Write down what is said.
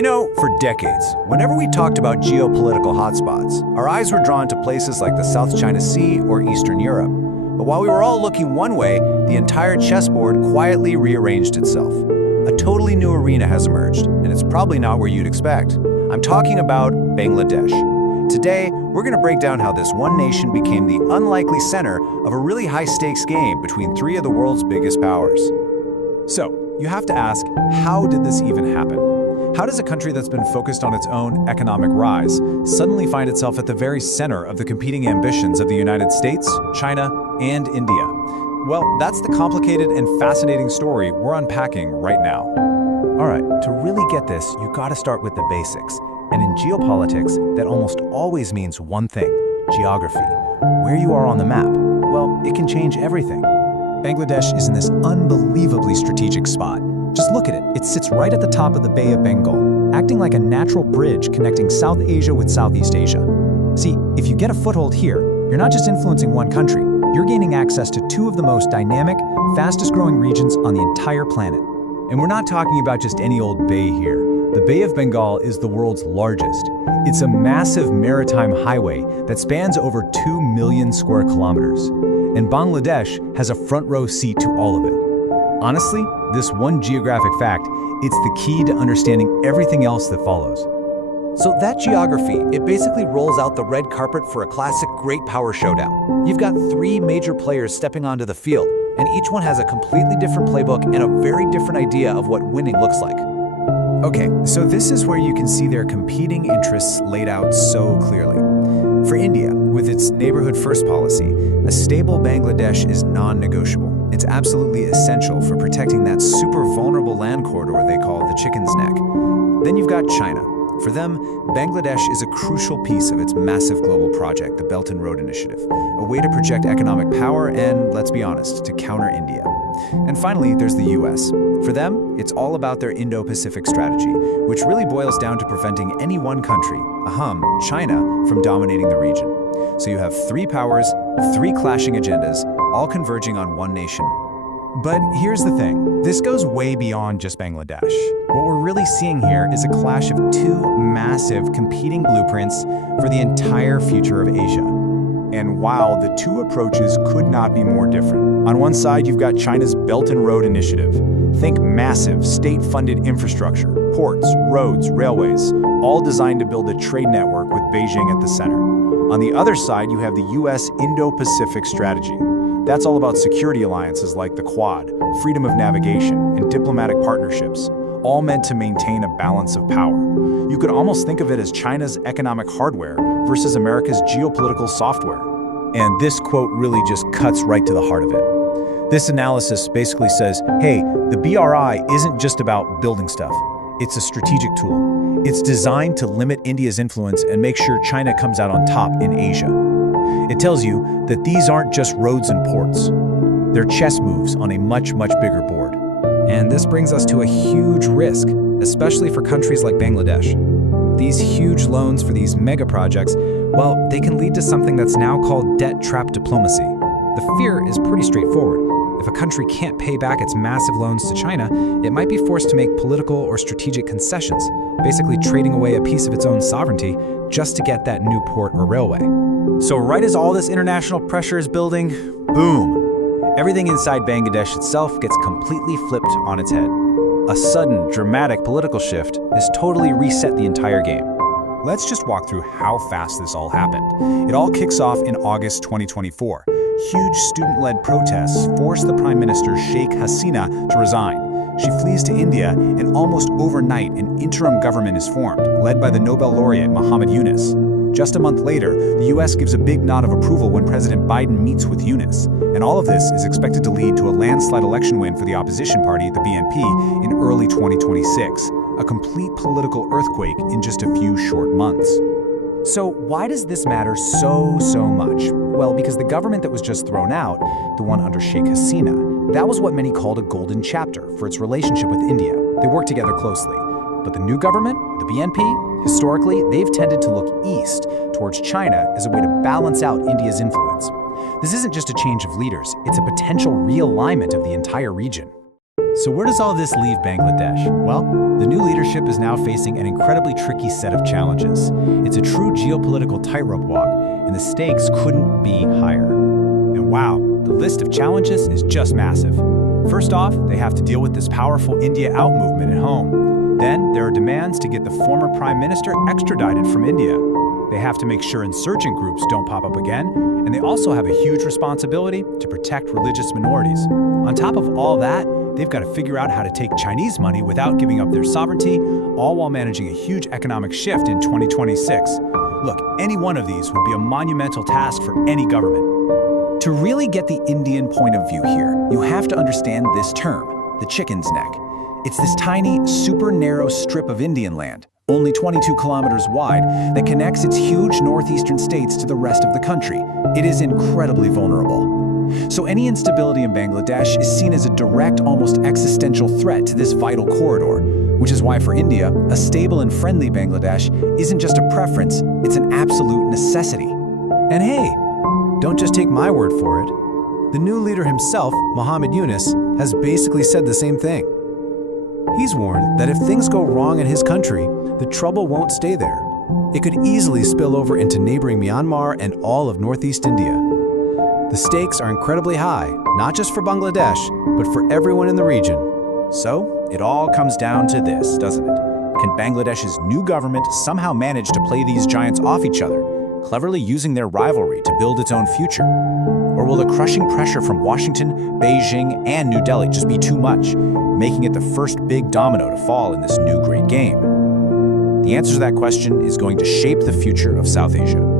For decades, whenever we talked about geopolitical hotspots, our eyes were drawn to places like the South China Sea or Eastern Europe. But while we were all looking one way, the entire chessboard quietly rearranged itself. A totally new arena has emerged, and it's probably not where you'd expect. I'm talking about Bangladesh. Today, we're going to break down how this one nation became the unlikely center of a really high-stakes game between three of the world's biggest powers. So, you have to ask, how did this even happen? How does a country that's been focused on its own economic rise suddenly find itself at the very center of the competing ambitions of the United States, China, and India? Well, that's the complicated and fascinating story we're unpacking right now. All right, to really get this, you gotta start with the basics. And in geopolitics, that almost always means one thing: geography. Where you are on the map, well, it can change everything. Bangladesh is in this unbelievably strategic spot. Just look at it. It sits right at the top of the Bay of Bengal, acting like a natural bridge connecting South Asia with Southeast Asia. See, if you get a foothold here, you're not just influencing one country, you're gaining access to two of the most dynamic, fastest-growing regions on the entire planet. And we're not talking about just any old bay here. The Bay of Bengal is the world's largest. It's a massive maritime highway that spans over 2 million square kilometers. And Bangladesh has a front-row seat to all of it. Honestly, this one geographic fact, it's the key to understanding everything else that follows. So that geography, it basically rolls out the red carpet for a classic great power showdown. You've got three major players stepping onto the field, and each one has a completely different playbook and a very different idea of what winning looks like. Okay, so this is where you can see their competing interests laid out so clearly. For India, with its neighborhood-first policy, a stable Bangladesh is non-negotiable. It's absolutely essential for protecting that super vulnerable land corridor they call the chicken's neck. Then you've got China. For them, Bangladesh is a crucial piece of its massive global project, the Belt and Road Initiative, a way to project economic power and, let's be honest, to counter India. And finally, there's the US. For them, it's all about their Indo-Pacific Strategy, which really boils down to preventing any one country, China, from dominating the region. So you have three powers, three clashing agendas, all converging on one nation. But here's the thing, this goes way beyond just Bangladesh. What we're really seeing here is a clash of two massive competing blueprints for the entire future of Asia. And wow, the two approaches could not be more different. On one side, you've got China's Belt and Road Initiative. Think massive, state-funded infrastructure, ports, roads, railways, all designed to build a trade network with Beijing at the center. On the other side, you have the US Indo-Pacific Strategy. That's all about security alliances like the Quad, freedom of navigation, and diplomatic partnerships, all meant to maintain a balance of power. You could almost think of it as China's economic hardware versus America's geopolitical software. And this quote really just cuts right to the heart of it. This analysis basically says, hey, the BRI isn't just about building stuff. It's a strategic tool. It's designed to limit India's influence and make sure China comes out on top in Asia. It tells you that these aren't just roads and ports. They're chess moves on a much, much bigger board. And this brings us to a huge risk, especially for countries like Bangladesh. These huge loans for these mega projects, well, they can lead to something that's now called debt trap diplomacy. The fear is pretty straightforward. If a country can't pay back its massive loans to China, it might be forced to make political or strategic concessions, basically trading away a piece of its own sovereignty just to get that new port or railway. So right as all this international pressure is building, boom! Everything inside Bangladesh itself gets completely flipped on its head. A sudden, dramatic political shift has totally reset the entire game. Let's just walk through how fast this all happened. It all kicks off in August 2024. Huge student-led protests force the Prime Minister Sheikh Hasina to resign. She flees to India, and almost overnight, an interim government is formed, led by the Nobel laureate Muhammad Yunus. Just a month later, the US gives a big nod of approval when President Biden meets with Yunus. And all of this is expected to lead to a landslide election win for the opposition party, the BNP, in early 2026. A complete political earthquake in just a few short months. So why does this matter so much? Well, because the government that was just thrown out, the one under Sheikh Hasina, that was what many called a golden chapter for its relationship with India. They worked together closely. But the new government, the BNP, historically, they've tended to look east towards China as a way to balance out India's influence. This isn't just a change of leaders, it's a potential realignment of the entire region. So where does all this leave Bangladesh? Well, The new leadership is now facing an incredibly tricky set of challenges. It's a true geopolitical tightrope walk, and the stakes couldn't be higher. And wow, the list of challenges is just massive. First off, they have to deal with this powerful India out movement at home. Then there are demands to get the former prime minister extradited from India. They have to make sure insurgent groups don't pop up again, and they also have a huge responsibility to protect religious minorities. On top of all that, they've got to figure out how to take Chinese money without giving up their sovereignty, all while managing a huge economic shift in 2026. Look, any one of these would be a monumental task for any government. To really get the Indian point of view here, you have to understand this term, the chicken's neck. It's this tiny, super narrow strip of Indian land, only 22 kilometers wide, that connects its huge northeastern states to the rest of the country. It is incredibly vulnerable. So any instability in Bangladesh is seen as a direct, almost existential threat to this vital corridor, which is why for India, a stable and friendly Bangladesh isn't just a preference, it's an absolute necessity. And hey, don't just take my word for it. The new leader himself, Mohammed Yunus, has basically said the same thing. He's warned that if things go wrong in his country, the trouble won't stay there. It could easily spill over into neighboring Myanmar and all of northeast India. The stakes are incredibly high, not just for Bangladesh, but for everyone in the region. So, it all comes down to this, doesn't it? Can Bangladesh's new government somehow manage to play these giants off each other, cleverly using their rivalry to build its own future? Or will the crushing pressure from Washington, Beijing, and New Delhi just be too much, making it the first big domino to fall in this new great game? The answer to that question is going to shape the future of South Asia.